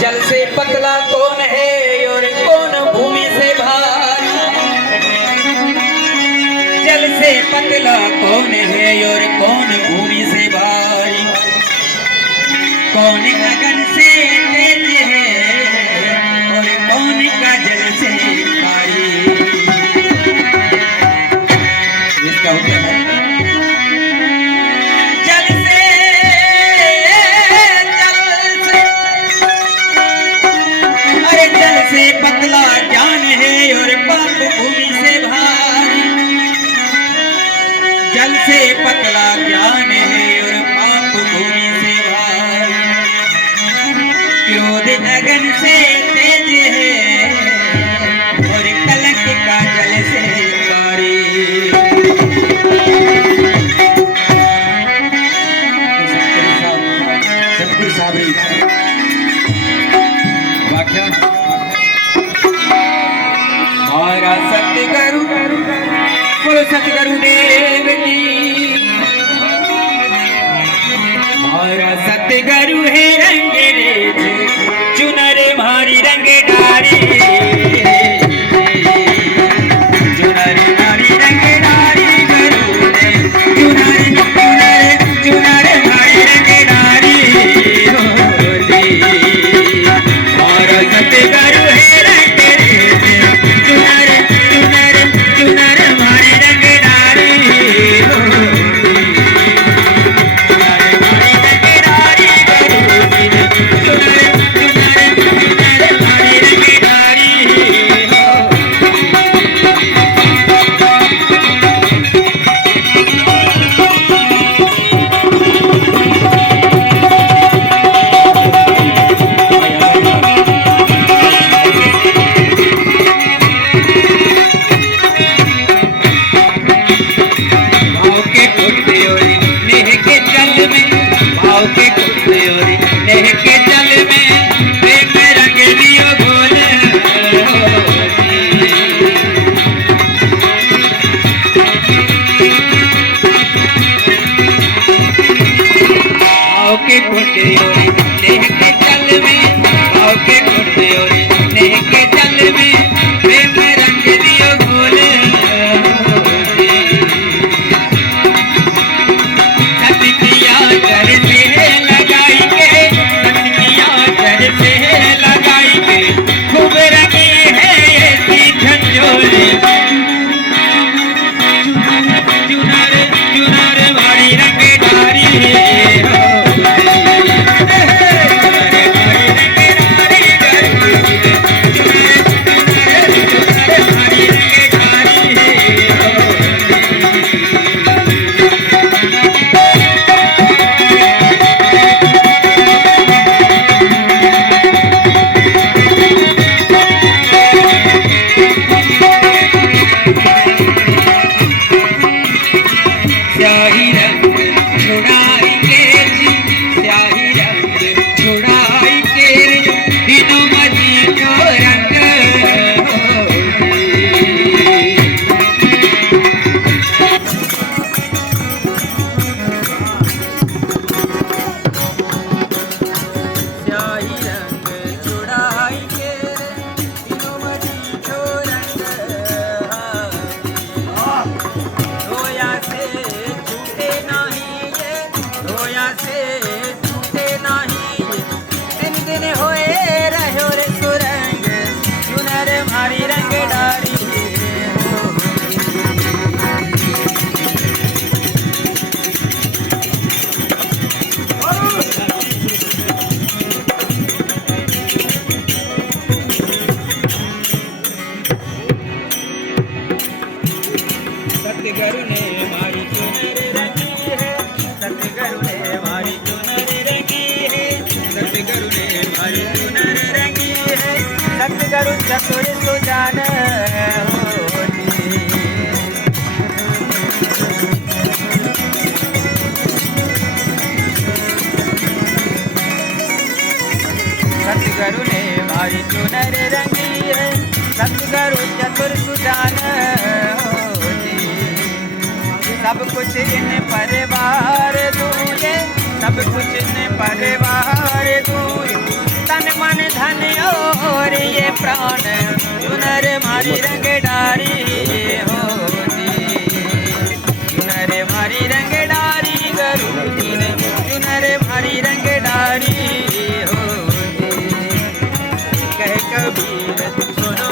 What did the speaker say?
जल से पतला कौन है और कौन भूमि से भारी। जल से पतला कौन है और कौन भूमि से भारी। कौन गगन से तेज है और कौन का जल से भारी। इसका उत्तर है पतला ज्ञान है और पाप भूमि से भारी। जल से पतला ज्ञान है और पाप भूमि से भारी। क्रोध अगन से तेज है और कलंक का जल से भारी। सतगुरु साबरी वाक्या हमारा सतगुरु बोलो सतगुरु देव की। हमारा सतगुरु है रंगरेज चुनर मारी रंग डारी। चुनर मारी रंग डारी गुरु ने चुनर चुनर चुनर मारी रंग डारी। हमारा सतगुरु है रंगरेज चुनर चुनर चुनर मारी रंग डारी। सतगुरु ने हमारी चुनर रंगी है। सतगुरु ने हमारी चुनर रंगी है। सतगुरु ने हमारी चुनर रंगी है। सतगुरु चतुर सुजान सतगुरु ने हमारी चुनर रंगी है। सतगुरु चतुर सुजान सब कुछ इन परिवार दूजे, सब कुछ इन परिवार दूजे। तन मन धन और ये प्राण चुनर मारी रंग डारी होती, चुनर मारी रंग डारी गुरु जी ने चुनर मारी रंग डारी होती। कह कबीर सुनो